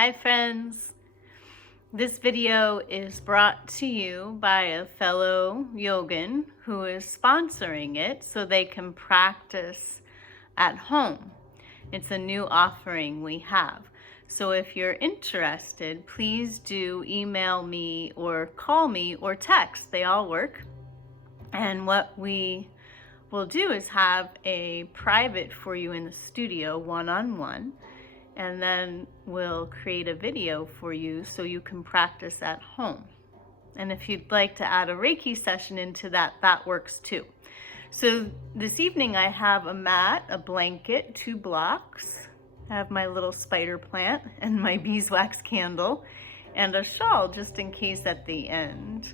Hi friends! This video is brought to you by a fellow yogin who is sponsoring it so they can practice at home. It's a new offering we have. So if you're interested, please do email me or call me or text. They all work. And what we will do is have a private for you in the studio, one-on-one. And then we'll create a video for you so you can practice at home. And if you'd like to add a Reiki session into that, that works too. So this evening I have a mat, a blanket, 2 blocks. I have my little spider plant and my beeswax candle and a shawl just in case at the end.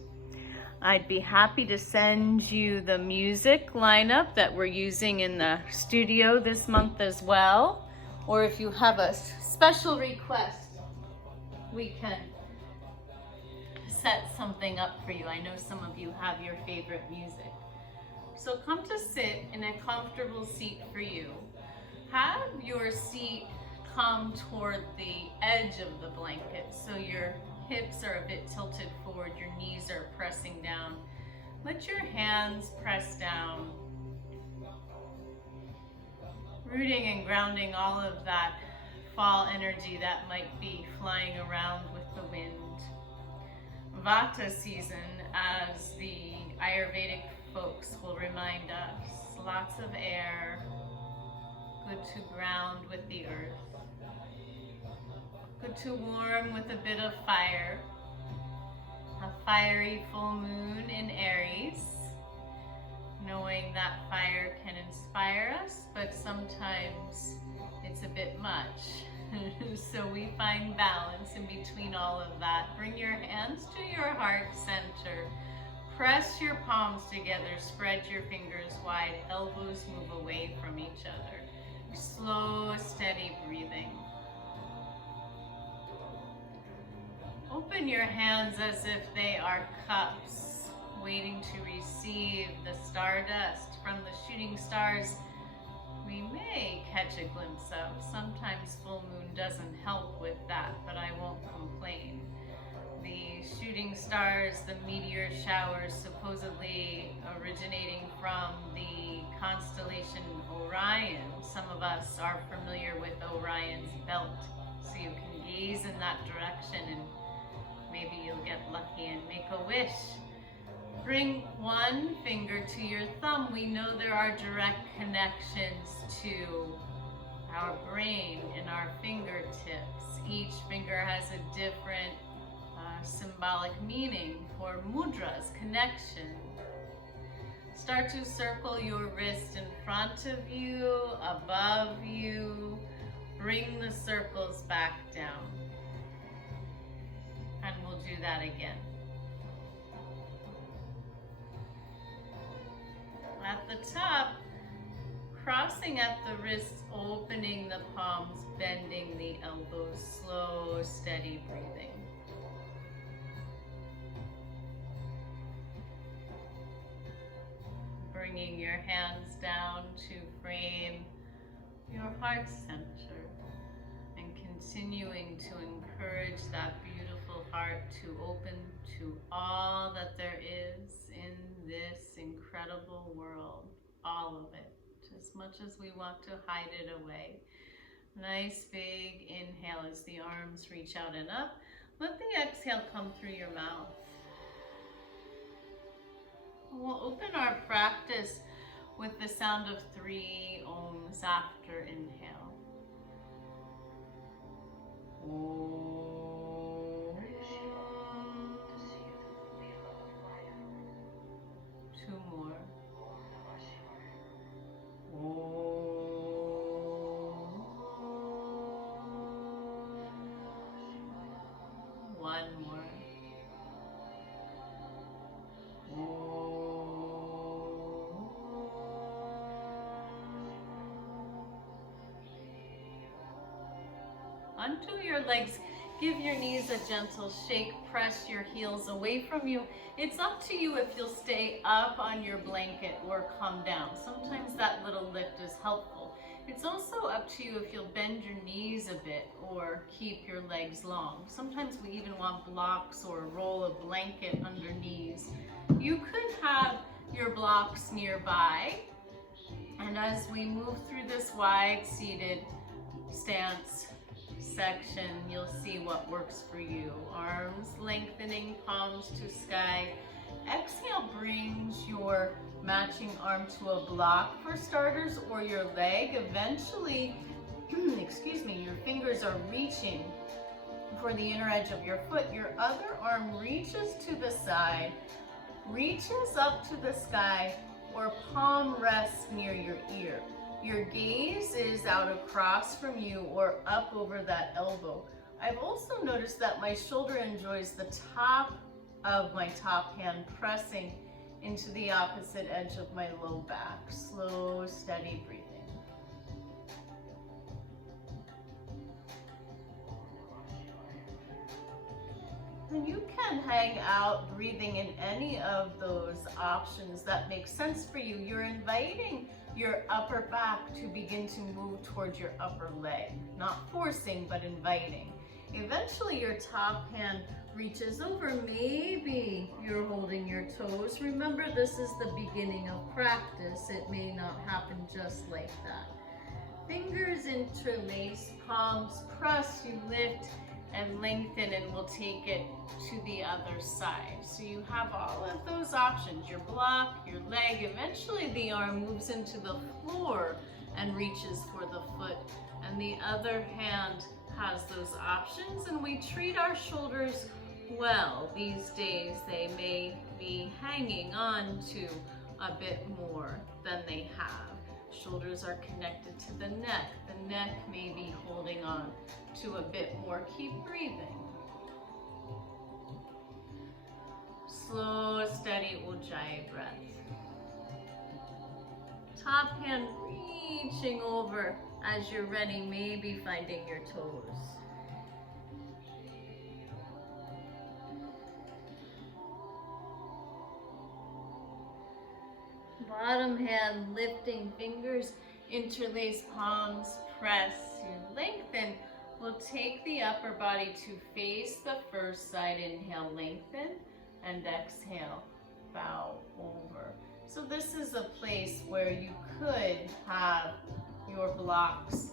I'd be happy to send you the music lineup that we're using in the studio this month as well. Or if you have a special request, we can set something up for you. I know some of you have your favorite music. So come to sit in a comfortable seat for you. Have your seat come toward the edge of the blanket so your hips are a bit tilted forward, your knees are pressing down. Let your hands press down, rooting and grounding all of that fall energy that might be flying around with the wind. Vata season, as the Ayurvedic folks will remind us, lots of air, good to ground with the earth, good to warm with a bit of fire, a fiery full moon in Aries, knowing that fire can inspire us, but sometimes it's a bit much. So we find balance in between all of that. Bring your hands to your heart center. Press your palms together, spread your fingers wide, elbows move away from each other. Slow, steady breathing. Open your hands as if they are cups, waiting to receive the stardust from the shooting stars we may catch a glimpse of. Sometimes full moon doesn't help with that, but I won't complain. The shooting stars, the meteor showers supposedly originating from the constellation Orion. Some of us are familiar with Orion's belt, so you can gaze in that direction and maybe you'll get lucky and make a wish. Bring one finger to your thumb. We know there are direct connections to our brain and our fingertips. Each finger has a different symbolic meaning for mudras, connection. Start to circle your wrist in front of you, above you. Bring the circles back down. And we'll do that again. At the top, crossing at the wrists, opening the palms, bending the elbows, slow, steady breathing. Bringing your hands down to frame your heart center and continuing to encourage that beautiful heart to open to all that there is in this incredible world, all of it, as much as we want to hide it away. Nice big inhale as the arms reach out and up. Let the exhale come through your mouth. We'll open our practice with the sound of 3 ohms after inhale. Om. 2 more. Om. 1 more. Onto your legs. Give your knees a gentle shake. Press your heels away from you. It's up to you if you'll stay up on your blanket or come down. Sometimes that little lift is helpful. It's also up to you if you'll bend your knees a bit or keep your legs long. Sometimes we even want blocks or a roll of blanket underneath. You could have your blocks nearby, and as we move through this wide seated stance section, you'll see what works for you. Arms lengthening, palms to sky. Exhale brings your matching arm to a block for starters, or your leg. Eventually, excuse me, your fingers are reaching for the inner edge of your foot. Your other arm reaches to the side, reaches up to the sky, or palm rests near your ear. Your gaze is out across from you or up over that elbow. I've also noticed that my shoulder enjoys the top of my top hand pressing into the opposite edge of my low back. Slow, steady breathing. And you can hang out breathing in any of those options that make sense for you. You're inviting your upper back to begin to move towards your upper leg. Not forcing, but inviting. Eventually your top hand reaches over. Maybe you're holding your toes. Remember, this is the beginning of practice. It may not happen just like that. Fingers interlace, palms press, you lift and lengthen, and we'll take it to the other side. So you have all of those options, your block, your leg. Eventually the arm moves into the floor and reaches for the foot, and the other hand has those options. And we treat our shoulders well. These days they may be hanging on to a bit more than they have. Shoulders are connected to the neck. The neck may be holding on to a bit more. Keep breathing. Slow, steady Ujjayi breath. Top hand reaching over as you're ready, maybe finding your toes. Bottom hand lifting, fingers interlace, palms press. You lengthen. We'll take the upper body to face the first side. Inhale, lengthen, and exhale, bow over. So this is a place where you could have your blocks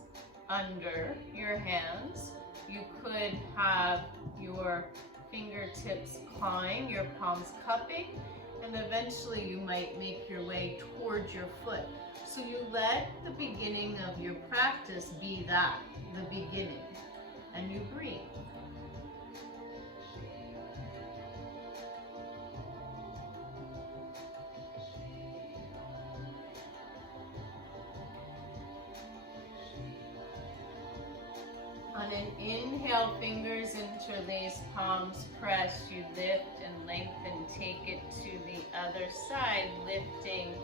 under your hands. You could have your fingertips clawing, your palms cupping, and eventually you might make your way towards your foot. So you let the beginning of your practice be that, the beginning, and you breathe. On an inhale, fingers interlace, palms press. You lift and lengthen. Take it to the other side, lifting,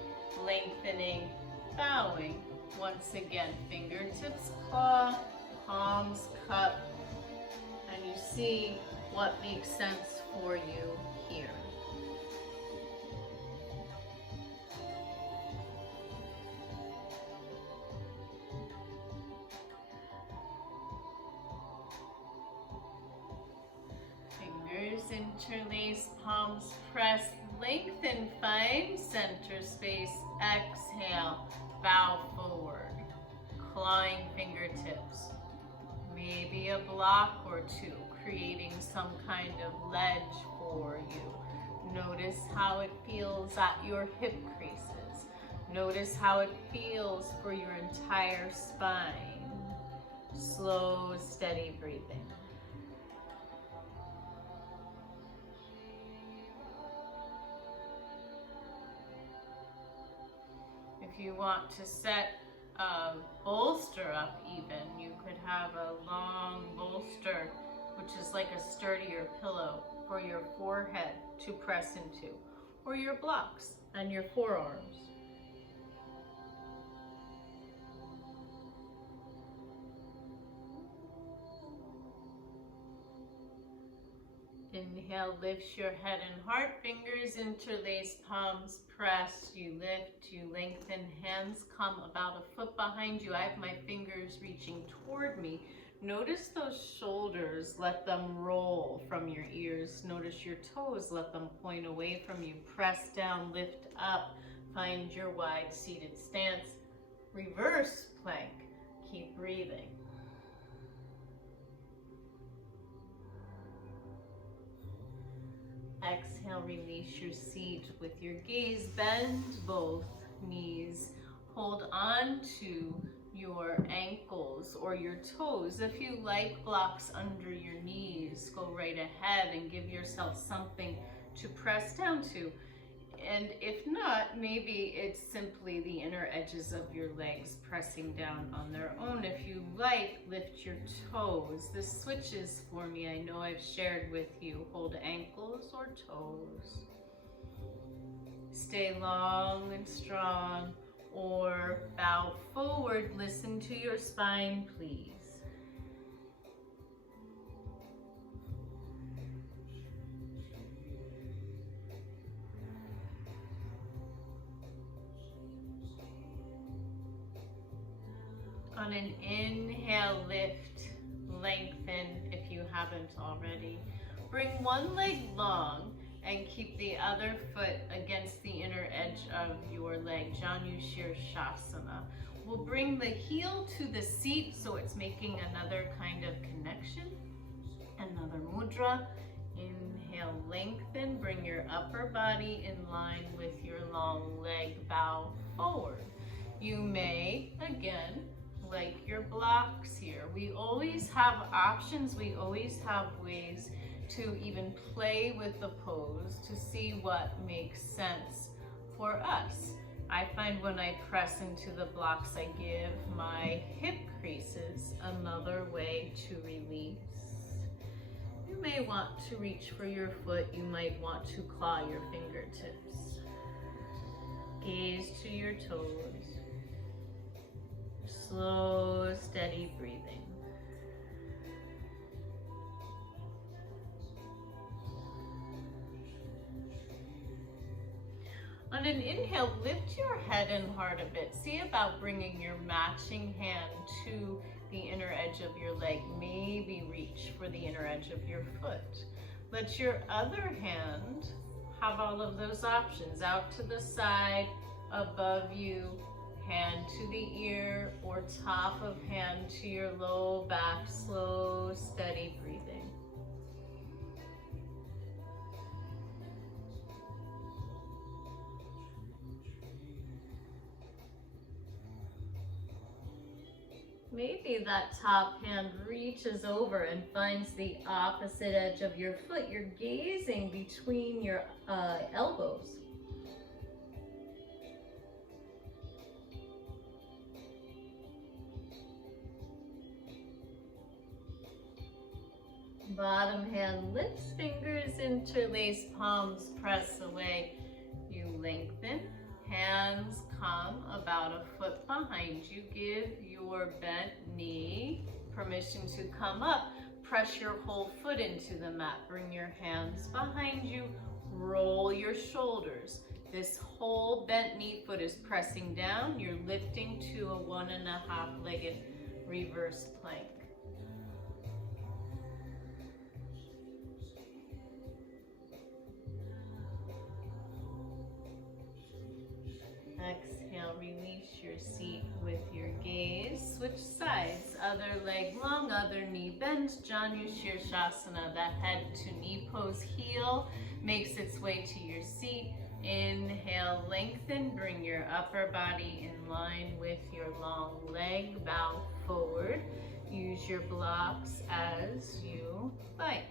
lengthening, bowing. Once again, fingertips claw, palms cup, and you see what makes sense for you here. Interlace, palms press, lengthen, find center space, exhale, bow forward, clawing fingertips, maybe a block or two, creating some kind of ledge for you. Notice how it feels at your hip creases. Notice how it feels for your entire spine. Slow, steady breathing. If you want to set a bolster up even, you could have a long bolster, which is like a sturdier pillow for your forehead to press into, or your blocks and your forearms. Inhale, lift your head and heart, fingers interlace, palms pressed. You lift, you lengthen, hands come about a foot behind you. I have my fingers reaching toward me. Notice those shoulders, let them roll from your ears. Notice your toes, let them point away from you. Press down, lift up, find your wide seated stance. Reverse plank, keep breathing. Exhale, release your seat with your gaze. Bend both knees. Hold on to your ankles or your toes. If you like blocks under your knees, go right ahead and give yourself something to press down to. And if not, maybe it's simply the inner edges of your legs pressing down on their own. If you like, lift your toes. This switches for me. I know I've shared with you. Hold ankles or toes. Stay long and strong, or bow forward. Listen to your spine, please. On an inhale, lift, lengthen if you haven't already. Bring one leg long and keep the other foot against the inner edge of your leg, Janu Shirshasana. We'll bring the heel to the seat so it's making another kind of connection. Another mudra. Inhale, lengthen, bring your upper body in line with your long leg, bow forward. You may, again, like your blocks here. We always have options, we always have ways to even play with the pose to see what makes sense for us. I find when I press into the blocks, I give my hip creases another way to release. You may want to reach for your foot, you might want to claw your fingertips. Gaze to your toes. Slow, steady breathing. On an inhale, lift your head and heart a bit. See about bringing your matching hand to the inner edge of your leg. Maybe reach for the inner edge of your foot. Let your other hand have all of those options. Out to the side, above you, hand to the ear, or top of hand to your low back. Slow, steady breathing. Maybe that top hand reaches over and finds the opposite edge of your foot. You're gazing between your elbows. Bottom hand lifts, fingers interlace, palms press away. You lengthen, hands come about a foot behind you. Give your bent knee permission to come up. Press your whole foot into the mat. Bring your hands behind you. Roll your shoulders. This whole bent knee foot is pressing down. You're lifting to a 1.5-legged reverse plank. Exhale, release your seat with your gaze. Switch sides, other leg long, other knee bent. Janu Shirshasana, that head to knee pose. Heel makes its way to your seat. Inhale, lengthen, bring your upper body in line with your long leg. Bow forward. Use your blocks as you like.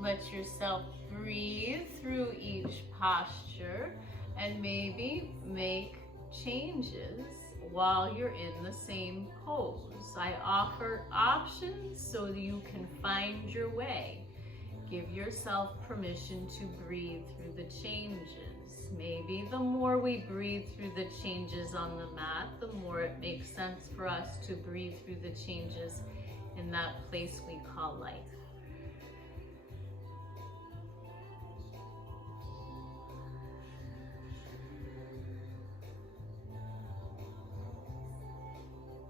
Let yourself breathe through each posture and maybe make changes while you're in the same pose. I offer options so you can find your way. Give yourself permission to breathe through the changes. Maybe the more we breathe through the changes on the mat, the more it makes sense for us to breathe through the changes in that place we call life.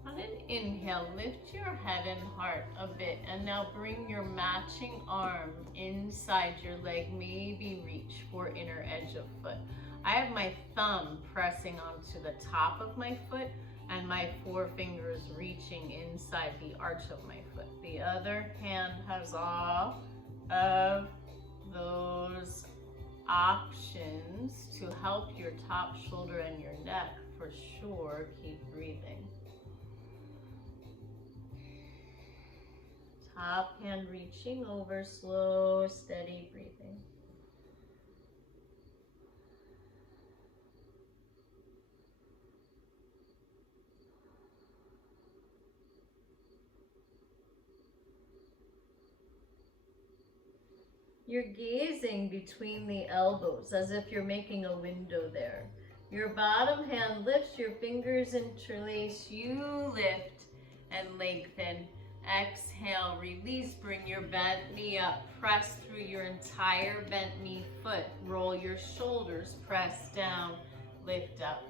On an inhale, lift your head and heart a bit, and now bring your matching arm inside your leg. Maybe reach for inner edge of foot. I have my thumb pressing onto the top of my foot and my forefingers reaching inside the arch of my foot. The other hand has all of those options to help your top shoulder and your neck for sure. Keep breathing. Top hand reaching over, slow, steady breathing. You're gazing between the elbows as if you're making a window there. Your bottom hand lifts, your fingers interlace, you lift and lengthen. Exhale, release, bring your bent knee up, press through your entire bent knee foot, roll your shoulders, press down, lift up.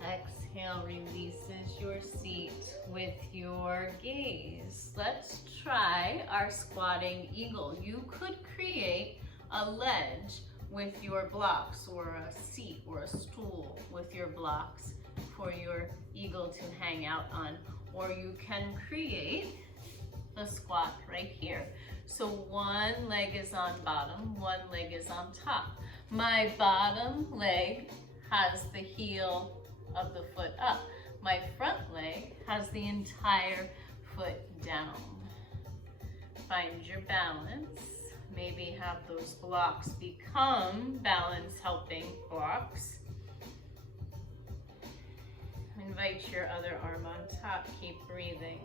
Exhale, releases your seat with your gaze. Let's try our squatting eagle. You could create a ledge with your blocks, or a seat or a stool with your blocks for your eagle to hang out on. Or you can create the squat right here. So one leg is on bottom, one leg is on top. My bottom leg has the heel of the foot up. My front leg has the entire foot down. Find your balance. Maybe have those blocks become balance helping blocks. Invite your other arm on top. Keep breathing.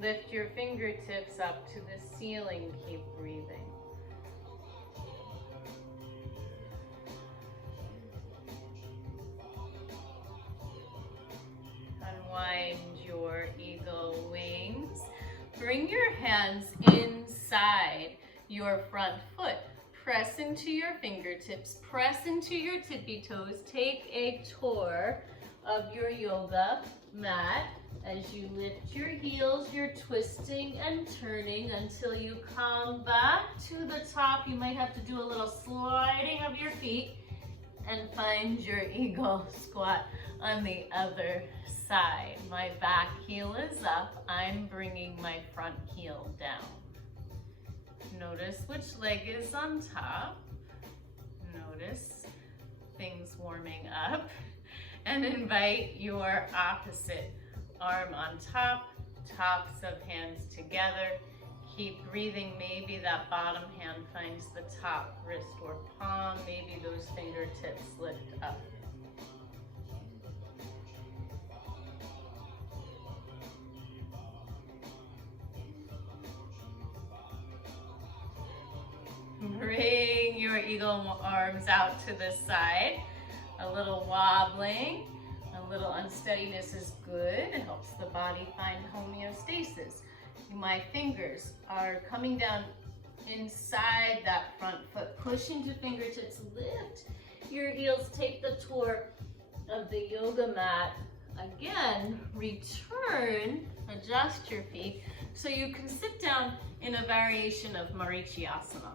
Lift your fingertips up to the ceiling. Keep breathing. Unwind your eagle wings. Bring your hands inside your front foot. Press into your fingertips. Press into your tippy toes. Take a tour of your yoga mat. As you lift your heels, you're twisting and turning until you come back to the top. You might have to do a little sliding of your feet and find your eagle squat on the other side. My back heel is up. I'm bringing my front heel down. Notice which leg is on top. Notice things warming up. And invite your opposite arm on top, tops of hands together. Keep breathing. Maybe that bottom hand finds the top wrist or palm. Maybe those fingertips lift up. Bring your eagle arms out to the side. A little wobbling, a little unsteadiness is good. It helps the body find homeostasis. My fingers are coming down inside that front foot. Push into fingertips, lift your heels, take the tour of the yoga mat. Again, return, adjust your feet so you can sit down in a variation of Marichyasana.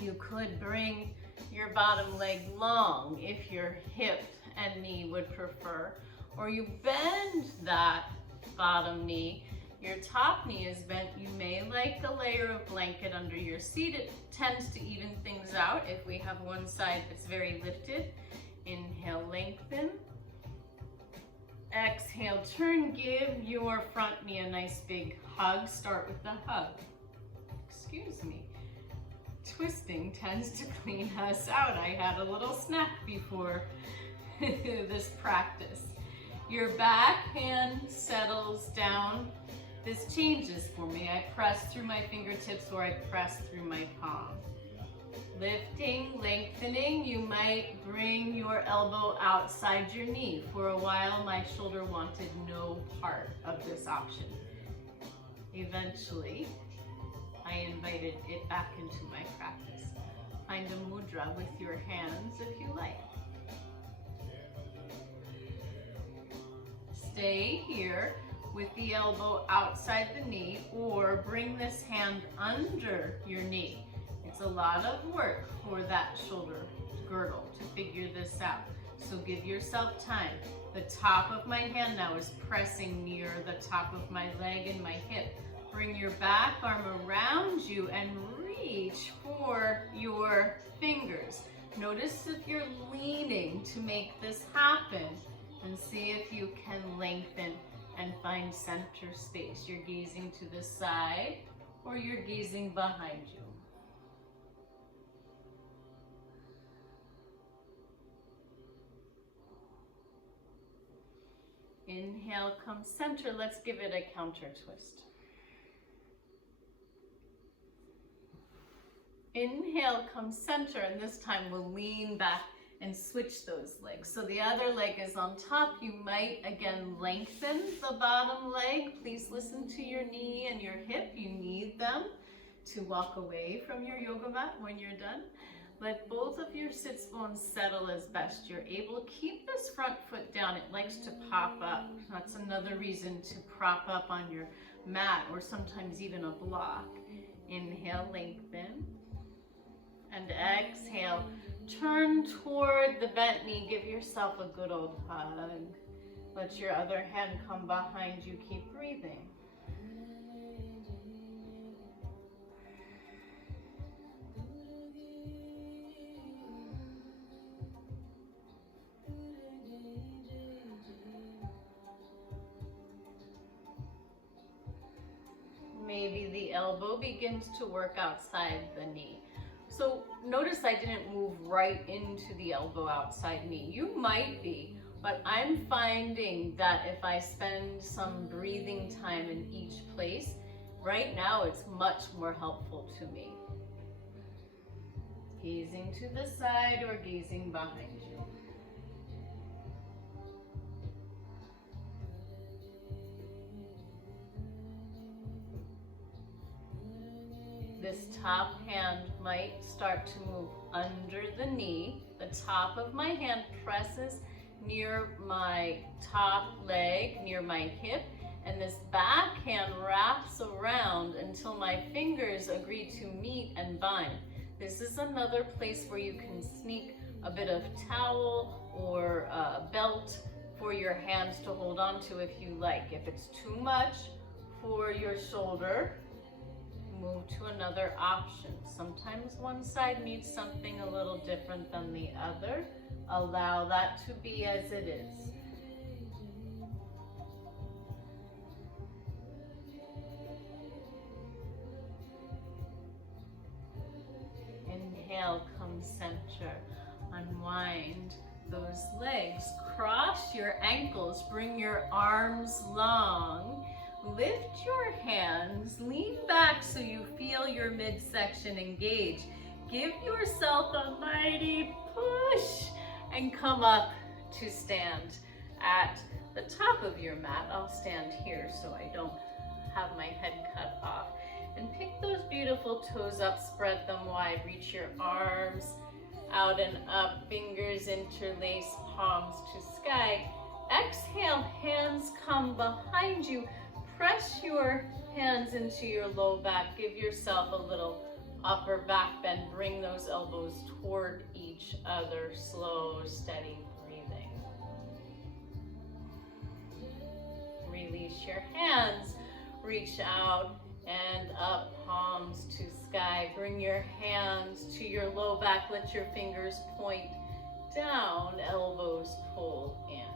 You could bring your bottom leg long if your hip and knee would prefer, or you bend that bottom knee. Your top knee is bent. You may like a layer of blanket under your seat. It tends to even things out if we have one side that's very lifted. Inhale, lengthen. Exhale, turn. Give your front knee a nice big hug. Start with the hug. Excuse me. twisting tends to clean us out. I had a little snack before this practice. Your back hand settles down. This changes for me. I press through my fingertips or I press through my palm. Lifting, lengthening, you might bring your elbow outside your knee. For a while, my shoulder wanted no part of this option. Eventually, I invited it back into my practice. Find a mudra with your hands if you like. Stay here with the elbow outside the knee, or bring this hand under your knee. It's a lot of work for that shoulder girdle to figure this out. So give yourself time. The top of my hand now is pressing near the top of my leg and my hip. Bring your back arm around you and reach for your fingers. Notice if you're leaning to make this happen, and see if you can lengthen and find center space. You're gazing to the side or you're gazing behind you. Inhale, come center. Let's give it a counter twist. Inhale, come center, and this time we'll lean back and switch those legs. So the other leg is on top. You might again lengthen the bottom leg. Please listen to your knee and your hip. You need them to walk away from your yoga mat when you're done. Let both of your sits bones settle as best you're able. Keep this front foot down. It likes to pop up. That's another reason to prop up on your mat or sometimes even a block. Inhale, lengthen. And exhale. Turn toward the bent knee. Give yourself a good old hug. Let your other hand come behind you. Keep breathing. Maybe the elbow begins to work outside the knee. So notice I didn't move right into the elbow outside knee. You might be, but I'm finding that if I spend some breathing time in each place, right now it's much more helpful to me. Gazing to the side or gazing behind you. This top hand might start to move under the knee. The top of my hand presses near my top leg, near my hip, and this back hand wraps around until my fingers agree to meet and bind. This is another place where you can sneak a bit of towel or a belt for your hands to hold on to if you like. If it's too much for your shoulder, move to another option. Sometimes one side needs something a little different than the other. Allow that to be as it is. Inhale, come center. Unwind those legs. Cross your ankles. Bring your arms long. Lift your hands, lean back so you feel your midsection engage. Give yourself a mighty push and come up to stand at the top of your mat. I'll stand here so I don't have my head cut off. And pick those beautiful toes up, spread them wide, reach your arms out and up, fingers interlace, palms to sky. Exhale, hands come behind you. Press your hands into your low back. Give yourself a little upper back bend. Bring those elbows toward each other. Slow, steady breathing. Release your hands. Reach out and up, palms to sky. Bring your hands to your low back. Let your fingers point down, elbows pull in.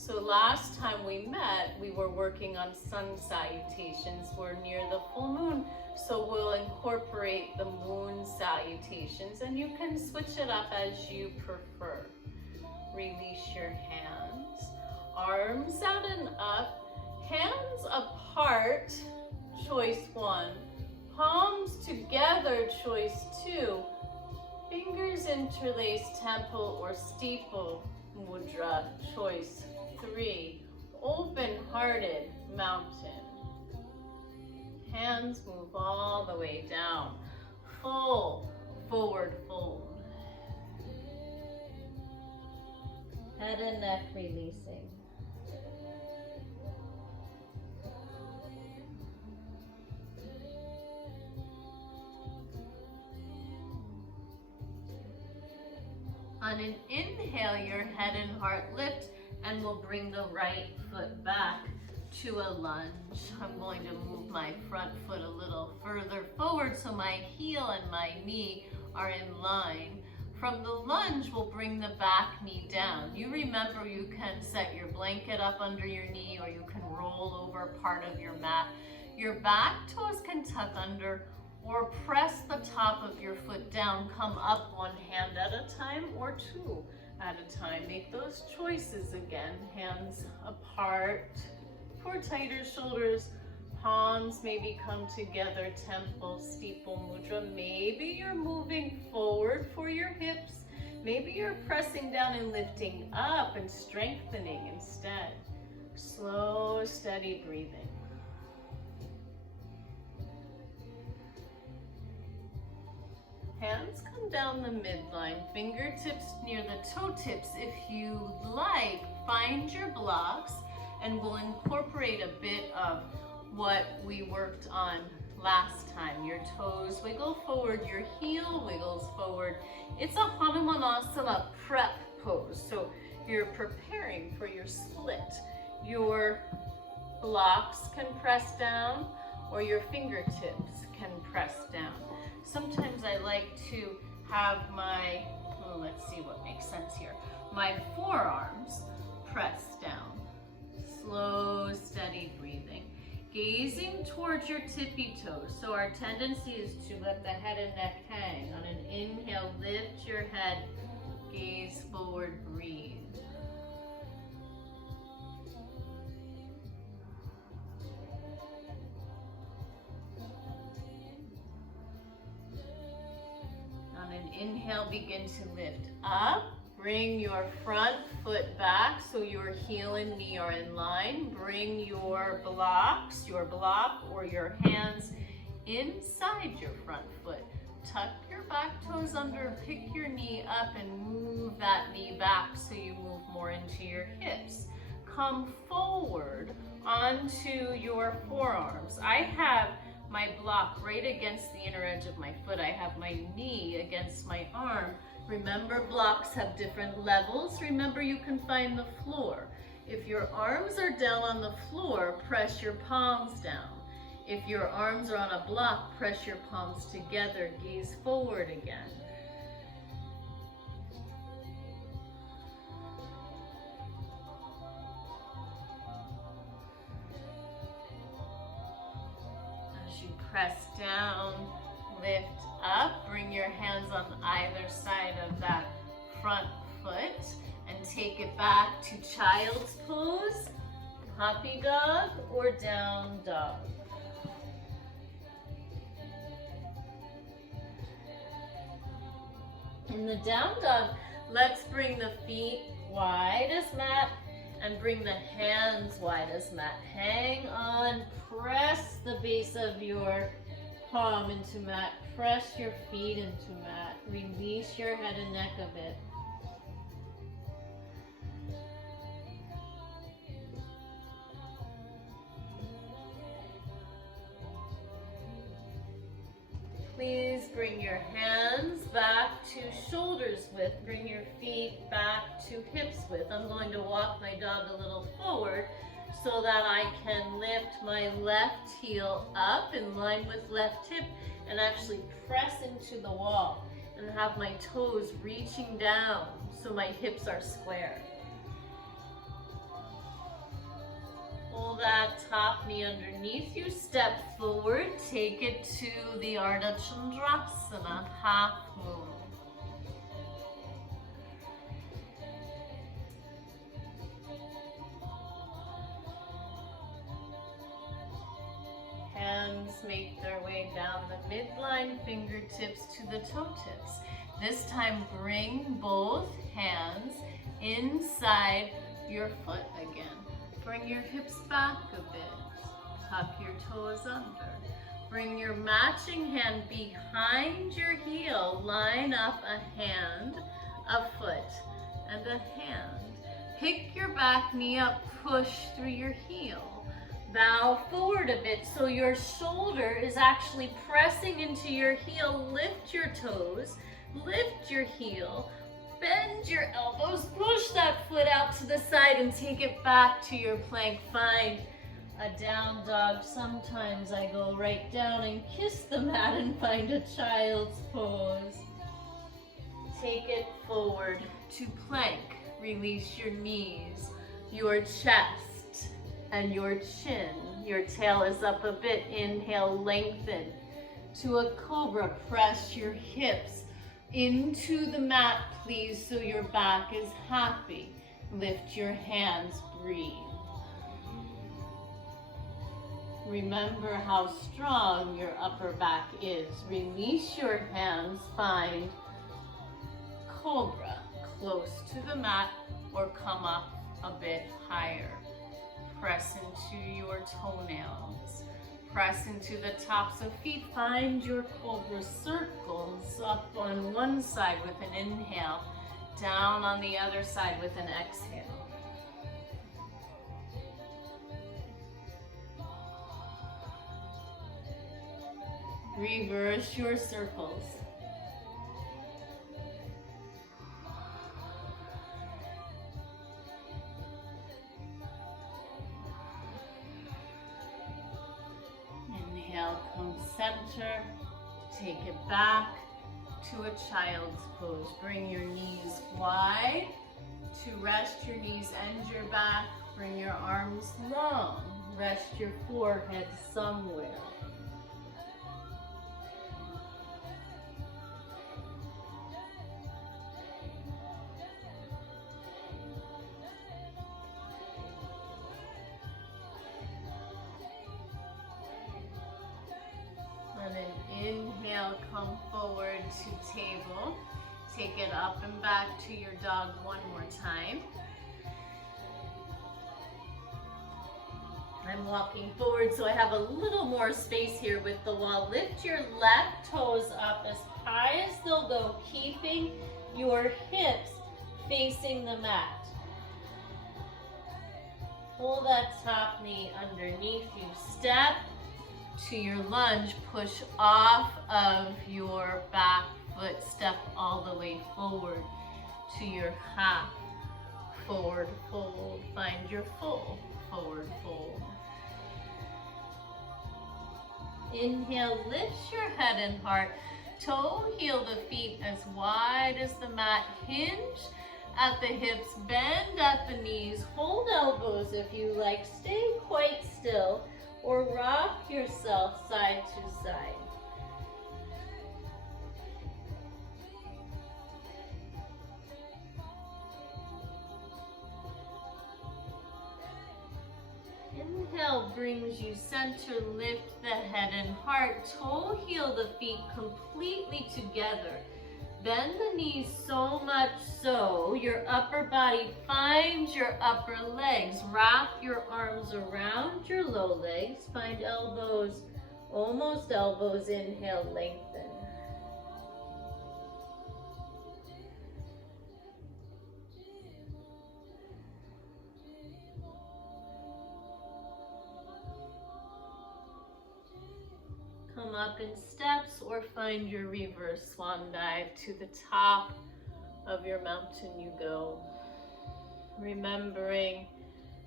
So last time we met, we were working on sun salutations. We're near the full moon, so we'll incorporate the moon salutations, and you can switch it up as you prefer. Release your hands, arms out and up, hands apart, choice 1. Palms together, choice 2. Fingers interlace, temple or steeple mudra, choice 3. Open-hearted, mountain. Hands move all the way down. Full forward fold. Head and neck releasing. On an inhale, your head and heart lift, and we'll bring the right foot back to a lunge. I'm going to move my front foot a little further forward so my heel and my knee are in line. From the lunge, we'll bring the back knee down. You remember you can set your blanket up under your knee, or you can roll over part of your mat. Your back toes can tuck under, or press the top of your foot down. Come up one hand at a time or two at a time. Make those choices again. Hands apart for tighter shoulders. Palms maybe come together, temple, steeple mudra. Maybe you're moving forward for your hips. Maybe you're pressing down and lifting up and strengthening instead. Slow, steady breathing. Hands come down the midline, fingertips near the toe tips. If you like, find your blocks, and we'll incorporate a bit of what we worked on last time. Your toes wiggle forward, your heel wiggles forward. It's a Hanumanasana prep pose, so you're preparing for your split. Your blocks can press down, or your fingertips can press down. Sometimes I like to have my, let's see what makes sense here, my forearms press down. Slow, steady breathing. Gazing towards your tippy toes. So our tendency is to let the head and neck hang. On an inhale, lift your head, gaze forward, breathe. On an inhale, begin to lift up. Bring your front foot back so your heel and knee are in line. Bring your blocks, your block or your hands inside your front foot. Tuck your back toes under, pick your knee up and move that knee back so you move more into your hips. Come forward onto your forearms. I have my block right against the inner edge of my foot. I have my knee against my arm. Remember, blocks have different levels. Remember, you can find the floor. If your arms are down on the floor, press your palms down. If your arms are on a block, press your palms together, gaze forward again. As you press down, lift up, bring your hands on either side of that front foot and take it back to child's pose, puppy dog, or down dog. In the down dog, let's bring the feet wide as mat and bring the hands wide as mat. Hang on, press the base of your palm into mat. Press your feet into mat. Release your head and neck a bit. Please bring your hands back to shoulders width. Bring your feet back to hips width. I'm going to walk my dog a little forward so that I can lift my left heel up in line with left hip and actually press into the wall and have my toes reaching down so my hips are square. Pull that top knee underneath you, step forward, take it to the Ardha Chandrasana, half moon. Hands make their way down the midline, fingertips to the toe tips. This time bring both hands inside your foot again. Bring your hips back a bit. Tuck your toes under. Bring your matching hand behind your heel. Line up a hand, a foot, and a hand. Pick your back knee up, push through your heel. Bow forward a bit so your shoulder is actually pressing into your heel. Lift your toes, lift your heel. Bend your elbows, push that foot out to the side and take it back to your plank. Find a down dog. Sometimes I go right down and kiss the mat and find a child's pose. Take it forward to plank. Release your knees, your chest, and your chin. Your tail is up a bit. Inhale, lengthen to a cobra. Press your hips into the mat, please, so your back is happy. Lift your hands, breathe. Remember how strong your upper back is. Release your hands, find cobra, close to the mat or come up a bit higher. Press into your toenails. Press into the tops of feet. Find your cobra circles up on one side with an inhale, down on the other side with an exhale. Reverse your circles. Inhale, come center, take it back to a child's pose. Bring your knees wide to rest your knees and your back. Bring your arms long. Rest your forehead somewhere. And then inhale, come forward to table. Take it up and back to your dog one more time. I'm walking forward so I have a little more space here with the wall. Lift your left toes up as high as they'll go, keeping your hips facing the mat. Pull that top knee underneath you. Step to your lunge, push off of your back foot, step all the way forward to your half forward fold. Find your full forward fold. Inhale, lift your head and heart. Toe heel the feet as wide as the mat. Hinge at the hips, bend at the knees. Hold elbows if you like. Stay quite still or rock yourself side to side. Inhale brings you center, lift the head and heart. Toe heel the feet completely together. Bend the knees so much so your upper body finds your upper legs. Wrap your arms around your low legs. Find elbows, almost elbows. Inhale, lengthen. Come up in steps or find your reverse swan dive. To the top of your mountain you go. Remembering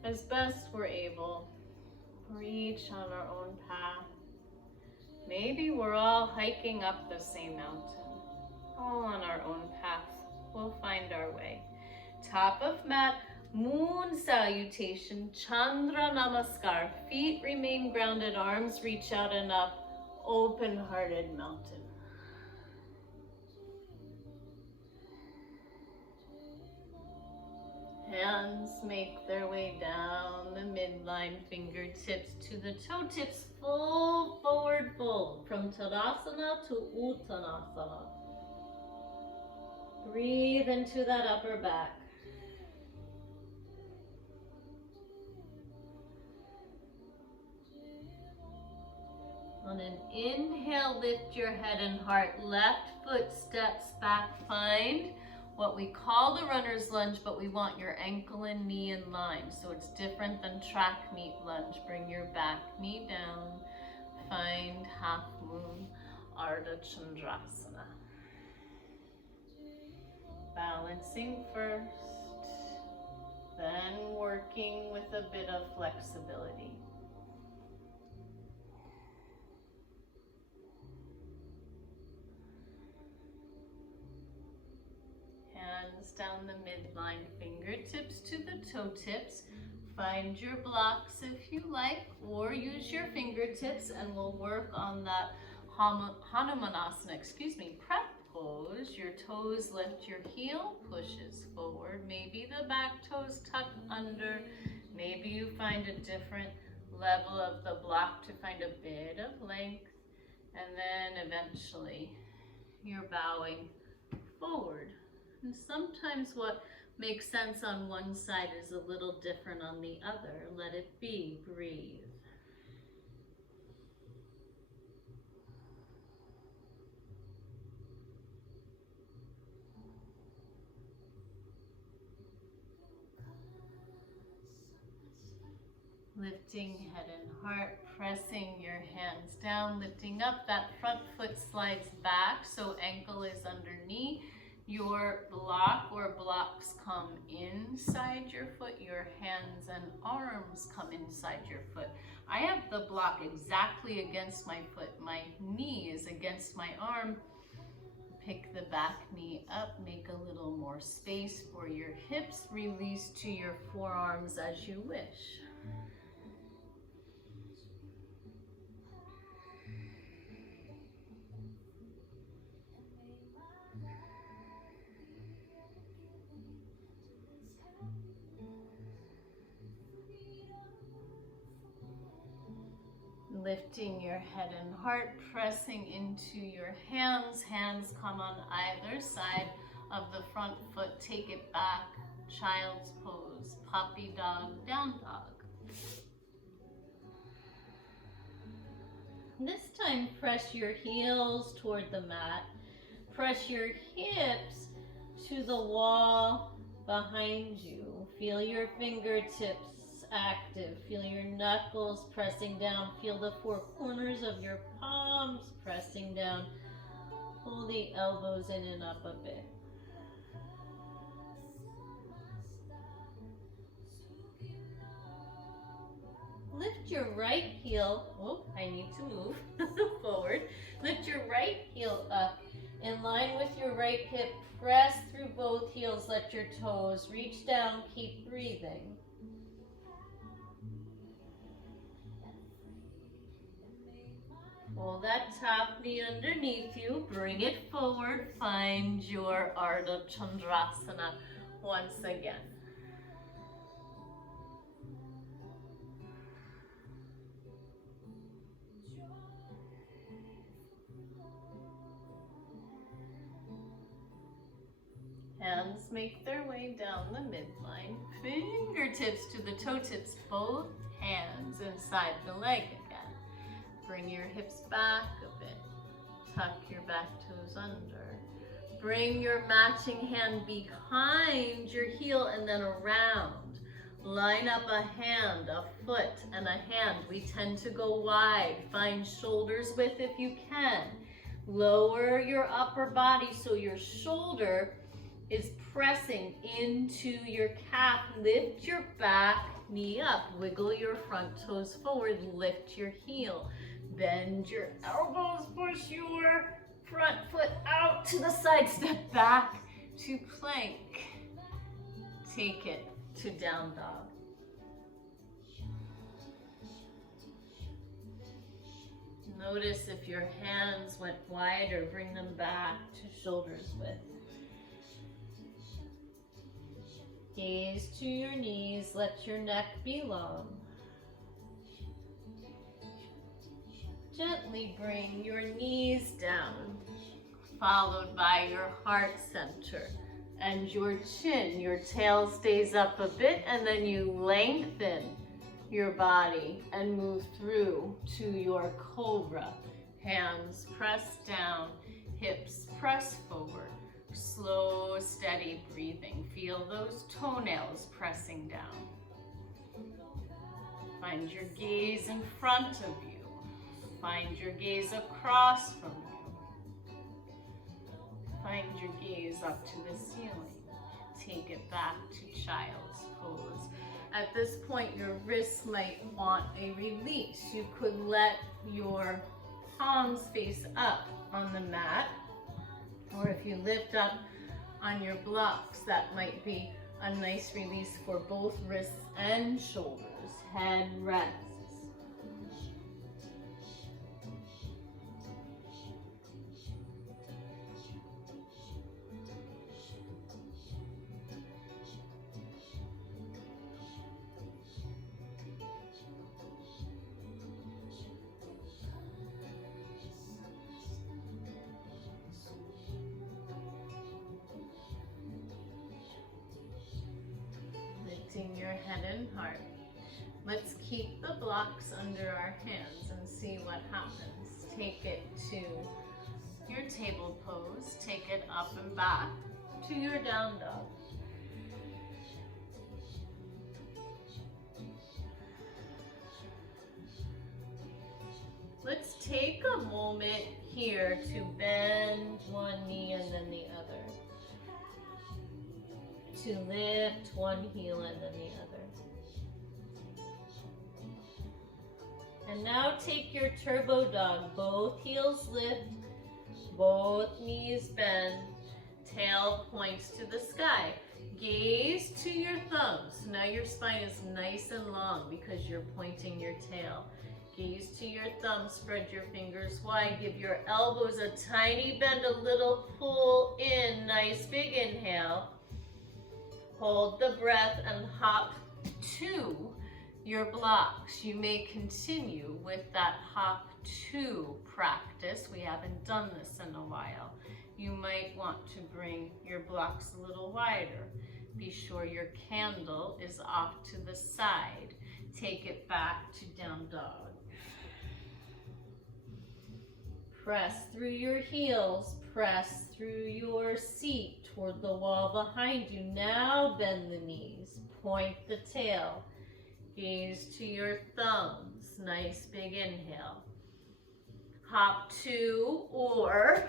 as best we're able, we're each on our own path. Maybe we're all hiking up the same mountain, all on our own path. We'll find our way. Top of mat, Moon salutation, Chandra Namaskar. Feet remain grounded, arms reach out and up, open-hearted mountain. Hands make their way down the midline, fingertips to the toe tips, full forward fold from Tadasana to Uttanasana. Breathe into that upper back. On an inhale, lift your head and heart. Left foot steps back. Find what we call the runner's lunge, but we want your ankle and knee in line. So it's different than track meet lunge. Bring your back knee down. Find half moon Ardha Chandrasana. Balancing first, then working with a bit of flexibility. Hands down the midline, fingertips to the toe tips. Find your blocks if you like, or use your fingertips, and we'll work on that Hanumanasana, prep pose. Your toes lift, your heel pushes forward. Maybe the back toes tuck under. Maybe you find a different level of the block to find a bit of length. And then eventually you're bowing forward. And sometimes what makes sense on one side is a little different on the other. Let it be. Breathe. Lifting head and heart, pressing your hands down, lifting up. That front foot slides back, so ankle is under knee. Your block or blocks come inside your foot. Your hands and arms come inside your foot. I have the block exactly against my foot. My knee is against my arm. Pick the back knee up, make a little more space for your hips. Release to your forearms as you wish. Lifting your head and heart, pressing into your hands. Hands come on either side of the front foot. Take it back. Child's pose. Puppy dog, down dog. This time, press your heels toward the mat. Press your hips to the wall behind you. Feel your fingertips active. Feel your knuckles pressing down. Feel the four corners of your palms pressing down. Pull the elbows in and up a bit. Lift your right heel. Oh, I need to move forward. Lift your right heel up in line with your right hip. Press through both heels. Let your toes reach down. Keep breathing. Pull that top knee underneath you, bring it forward, find your Ardha Chandrasana once again. Hands make their way down the midline, fingertips to the toe tips, both hands inside the leg again. Bring your hips back a bit. Tuck your back toes under. Bring your matching hand behind your heel and then around. Line up a hand, a foot, and a hand. We tend to go wide. Find shoulders width if you can. Lower your upper body so your shoulder is pressing into your calf. Lift your back knee up. Wiggle your front toes forward. Lift your heel. Bend your elbows, push your front foot out to the side, step back to plank. Take it to down dog. Notice if your hands went wide or bring them back to shoulders width. Gaze to your knees, let your neck be long. Gently bring your knees down, followed by your heart center and your chin. Your tail stays up a bit, and then you lengthen your body and move through to your cobra. Hands press down, hips press forward. Slow, steady breathing. Feel those toenails pressing down. Find your gaze in front of you. Find your gaze across from you. Find your gaze up to the ceiling. Take it back to child's pose. At this point, your wrists might want a release. You could let your palms face up on the mat, or if you lift up on your blocks, that might be a nice release for both wrists and shoulders. Head rests. Lifting your head and heart. Let's keep the blocks under our hands and see what happens. Take it to your table pose. Take it up and back to your down dog. Let's take a moment here to bend one knee and then the other. To lift one heel and then the other. And now take your turbo dog. Both heels lift, both knees bend, tail points to the sky. Gaze to your thumbs. Now your spine is nice and long because you're pointing your tail. Gaze to your thumbs, spread your fingers wide. Give your elbows a tiny bend, a little pull in. Nice big inhale. Hold the breath and hop to your blocks. You may continue with that hop to practice. We haven't done this in a while. You might want to bring your blocks a little wider. Be sure your candle is off to the side. Take it back to down dog. Press through your heels, press through your seat toward the wall behind you. Now bend the knees, point the tail, gaze to your thumbs. Nice big inhale. Hop to or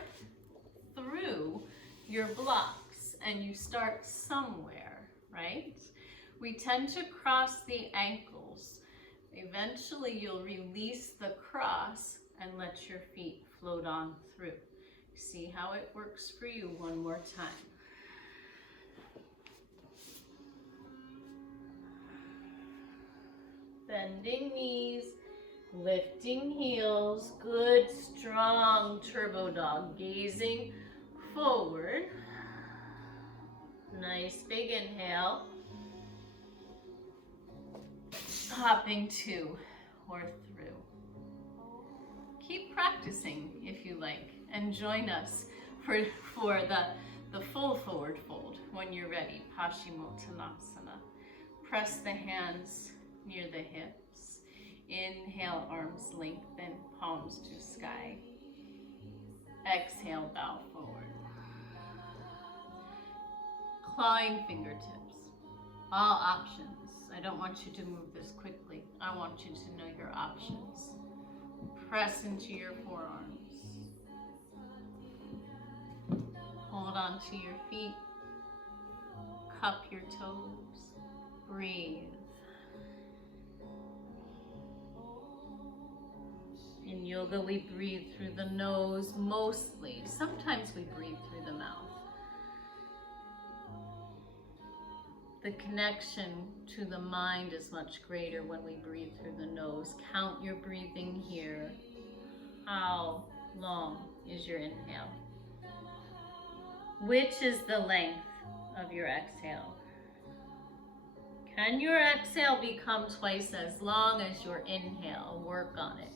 through your blocks, and you start somewhere, right? We tend to cross the ankles. Eventually you'll release the cross and let your feet float on through. See how it works for you one more time. Bending knees, lifting heels, good strong turbo dog, gazing forward. Nice big inhale. Hopping to or through. Keep practicing if you like, and join us for the full forward fold when you're ready, Paschimottanasana. Press the hands near the hips. Inhale, arms lengthen, palms to sky. Exhale, bow forward. Clawing fingertips. All options. I don't want you to move this quickly. I want you to know your options. Press into your forearms. Hold on to your feet. Cup your toes. Breathe. In yoga, we breathe through the nose mostly. Sometimes we breathe through the mouth. The connection to the mind is much greater when we breathe through the nose. Count your breathing here. How long is your inhale? Which is the length of your exhale? Can your exhale become twice as long as your inhale? Work on it.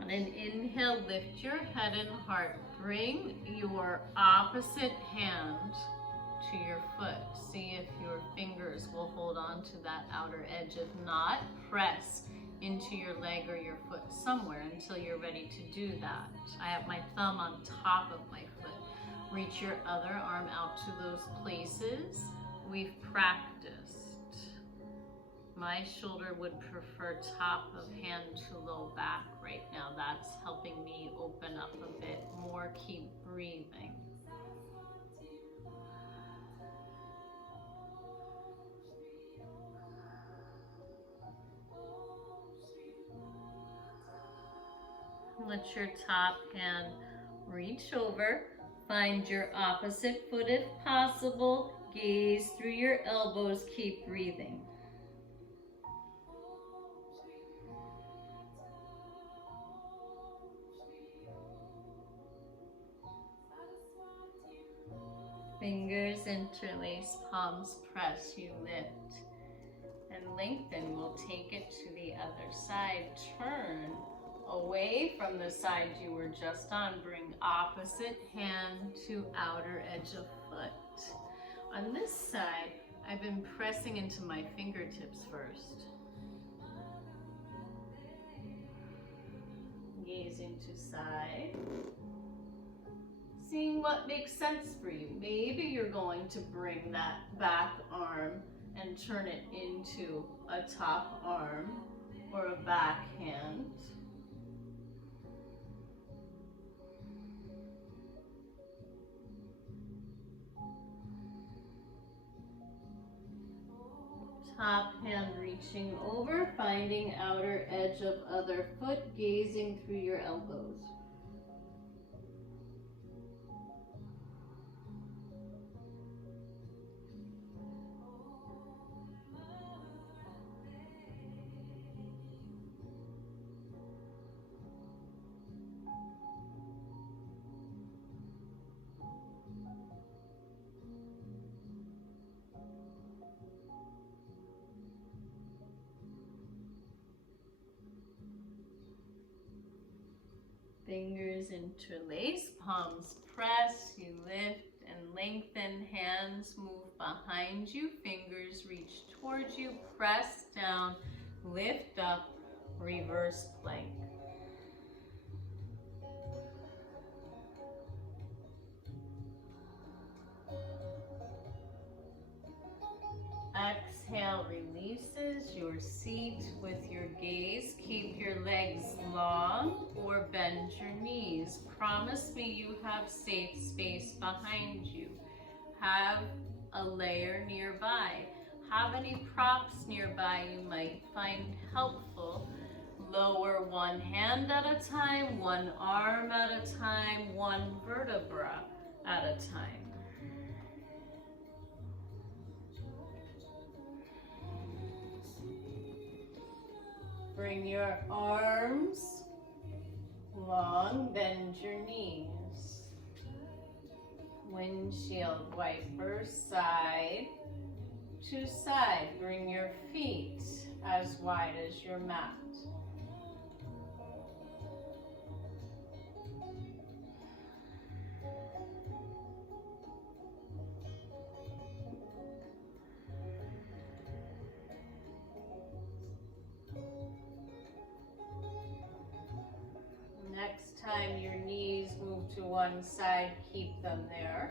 On an inhale, lift your head and heart. Bring your opposite hand to your foot. See if your fingers will hold on to that outer edge. If not, press into your leg or your foot somewhere until you're ready to do that. I have my thumb on top of my foot. Reach your other arm out to those places we've practiced. My shoulder would prefer top of hand to low back right now. That's helping me open up a bit more. Keep breathing. Let your top hand reach over. Find your opposite foot if possible. Gaze through your elbows. Keep breathing. Fingers interlace, palms press, you lift and lengthen. We'll take it to the other side. Turn away from the side you were just on. Bring opposite hand to outer edge of foot. On this side, I've been pressing into my fingertips first. Gazing to side. Seeing what makes sense for you. Maybe you're going to bring that back arm and turn it into a top arm or a back hand. Top hand reaching over, finding outer edge of other foot, gazing through your elbows. Fingers interlace, palms press, you lift and lengthen, hands move behind you, fingers reach towards you, press down, lift up, reverse plank. Exhale, releases your seat with your gaze. Keep your legs long or bend your knees. Promise me you have safe space behind you. Have a layer nearby. Have any props nearby you might find helpful. Lower one hand at a time, one arm at a time, one vertebra at a time. Bring your arms long, bend your knees. Windshield wipers side to side. Bring your feet as wide as your mat. Next time your knees move to one side, keep them there.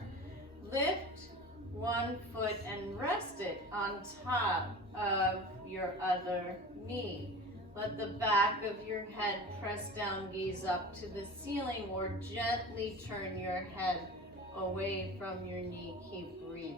Lift one foot and rest it on top of your other knee. Let the back of your head press down, gaze up to the ceiling, or gently turn your head away from your knee. Keep breathing.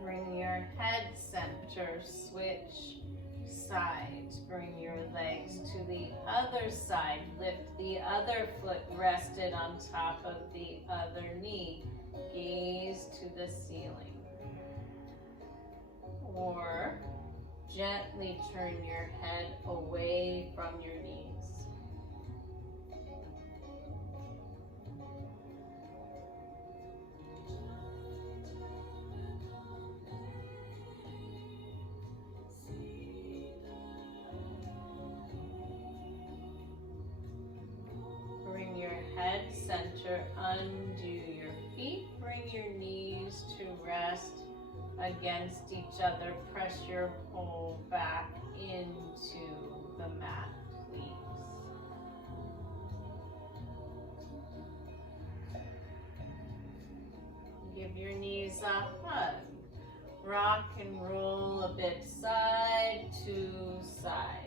Bring your head center, switch sides. Bring your legs to the other side. Lift the other foot rested on top of the other knee. Gaze to the ceiling. Or gently turn your head away from your knees. Head center, undo your feet, bring your knees to rest against each other. Press your whole back into the mat, please. Give your knees a hug. Rock and roll a bit side to side.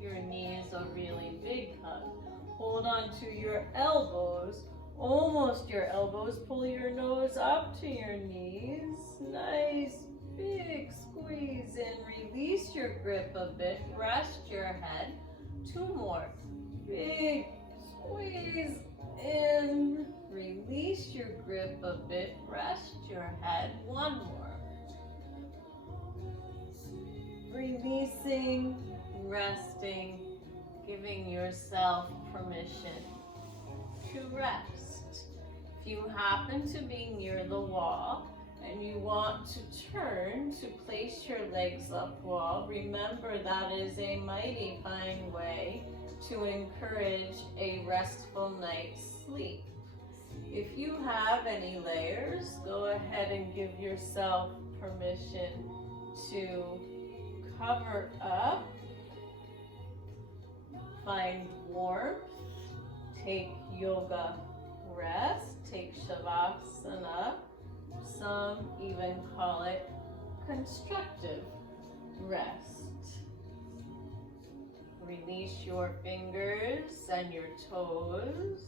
Your knees a really big hug. Hold on to your elbows, almost your elbows. Pull your nose up to your knees. Nice big squeeze in. Release your grip a bit. Rest your head. Two more. Big squeeze in. Release your grip a bit. Rest your head. One more. Releasing. Resting, giving yourself permission to rest. If you happen to be near the wall and you want to turn to place your legs up wall, remember that is a mighty fine way to encourage a restful night's sleep. If you have any layers, go ahead and give yourself permission to cover up. Find warmth, take yoga rest, take shavasana. Some even call it constructive rest. Release your fingers and your toes.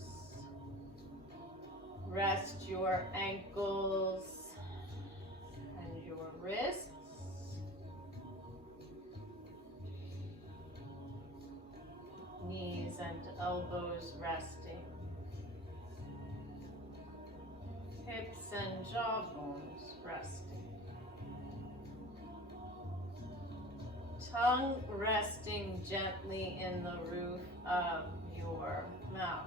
Rest your ankles and your wrists. Knees and elbows resting. Hips and jawbones resting. Tongue resting gently in the roof of your mouth.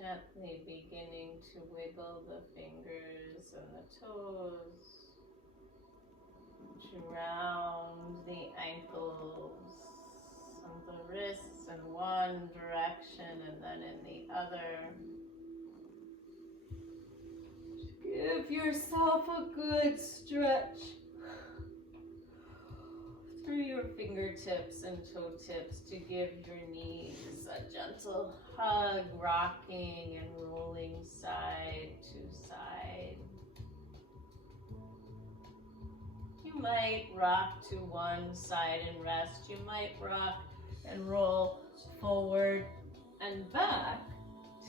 Gently beginning to wiggle the fingers and the toes, to round the ankles and the wrists in one direction and then in the other. Give yourself a good stretch through your fingertips and toe tips to give your knees a gentle hug, rocking and rolling side to side. You might rock to one side and rest. You might rock and roll forward and back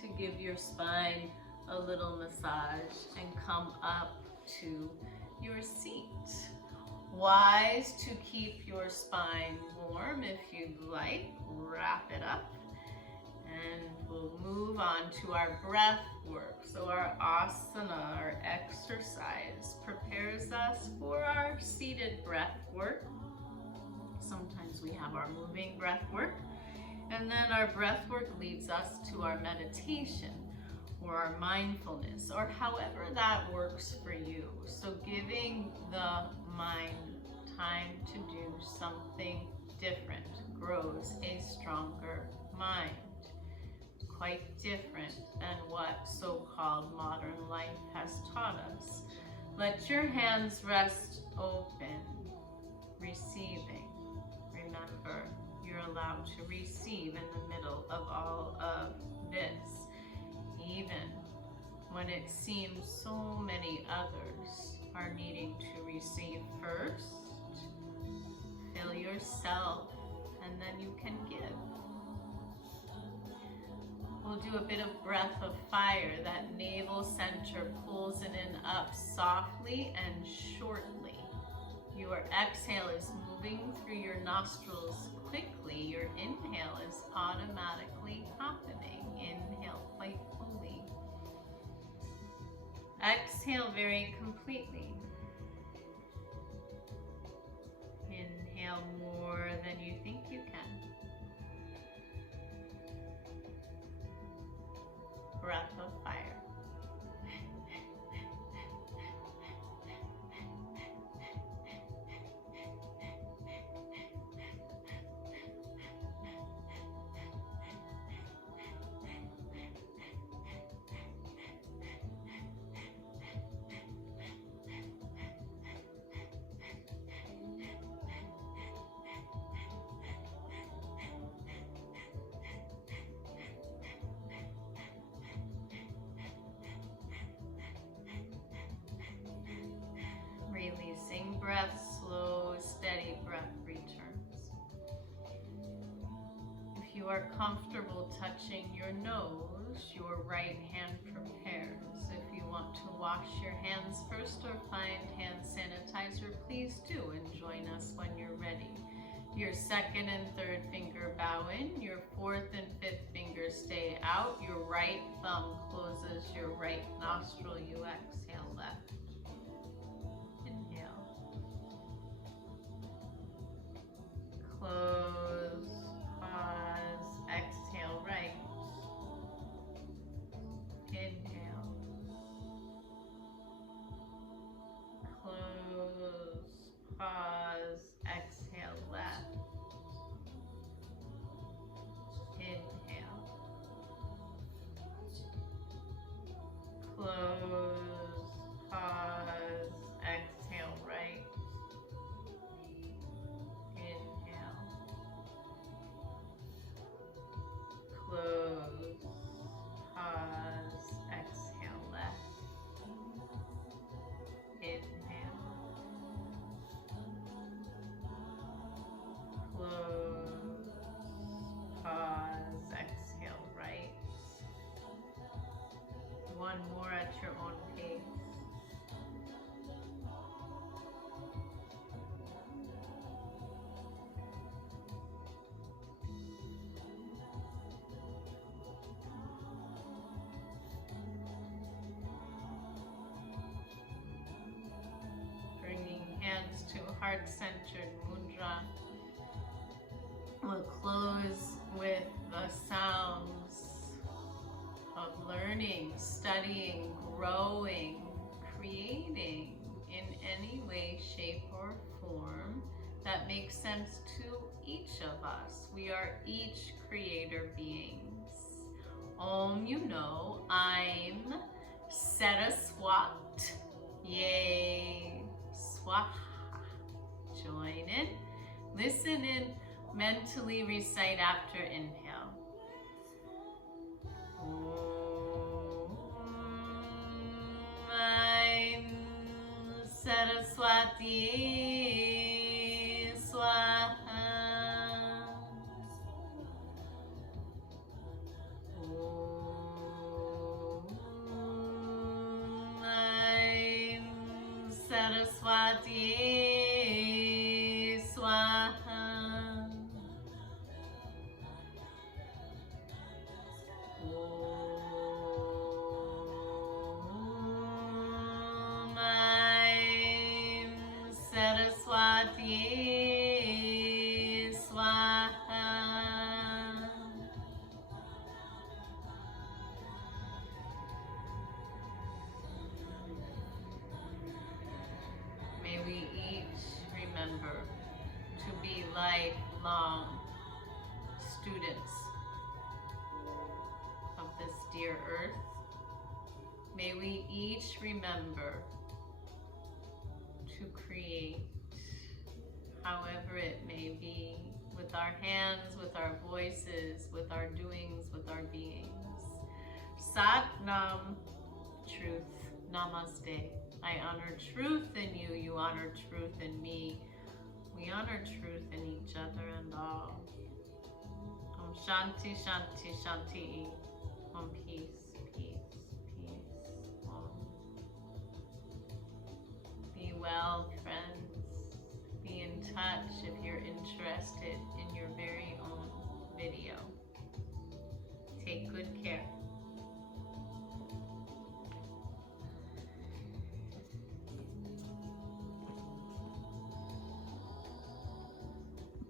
to give your spine a little massage and come up to your seat. Wise to keep your spine warm if you'd like. Wrap it up. And we'll move on to our breath work. So our asana, our exercise, prepares us for our seated breath work. Sometimes we have our moving breath work. And then our breath work leads us to our meditation or our mindfulness, or however that works for you. So giving the mind time to do something different grows a stronger mind. Quite different than what so-called modern life has taught us. Let your hands rest open, receiving. Remember, you're allowed to receive in the middle of all of this, even when it seems so many others are needing to receive first. Fill yourself, and then you can give. We'll do a bit of breath of fire. That navel center pulls in and up softly and shortly. Your exhale is moving through your nostrils quickly. Your inhale is automatically happening. Inhale quite fully. Exhale very completely. Inhale more than you think you can. Breath of fire. Releasing breath, slow, steady breath returns. If you are comfortable touching your nose, your right hand prepares. If you want to wash your hands first or find hand sanitizer, please do, and join us when you're ready. Your second and third finger bow in, your fourth and fifth fingers stay out, your right thumb closes your right nostril, you exhale left. Close, pause, exhale right. Inhale. Close, pause, exhale left. Inhale. Close, pause, exhale right. Close, pause, exhale left. Inhale. Close, pause, exhale right. One more at your own pace. Hands to heart-centered mudra. We'll close with the sounds of learning, studying, growing, creating in any way, shape, or form that makes sense to each of us. We are each creator beings. Om, you know, I'm Saraswat. Yay. Swaha. Join in. Listen in. Mentally recite after inhale. Om, I'm Saraswati. Swaha. Om, I'm Saraswati Swaha. Om Aim Saraswati Swaha. May we each remember to be lifelong students of this dear earth. May we each remember to create, however it may be, with our hands, with our voices, with our doings, with our beings. Sat Nam, truth, namaste. I honor truth in you, you honor truth in me. We honor truth in each other and all. Om Shanti, Shanti, Shanti. Om peace, peace, peace. Om. Be well, friends. Be in touch if you're interested in your very own video. Take good care.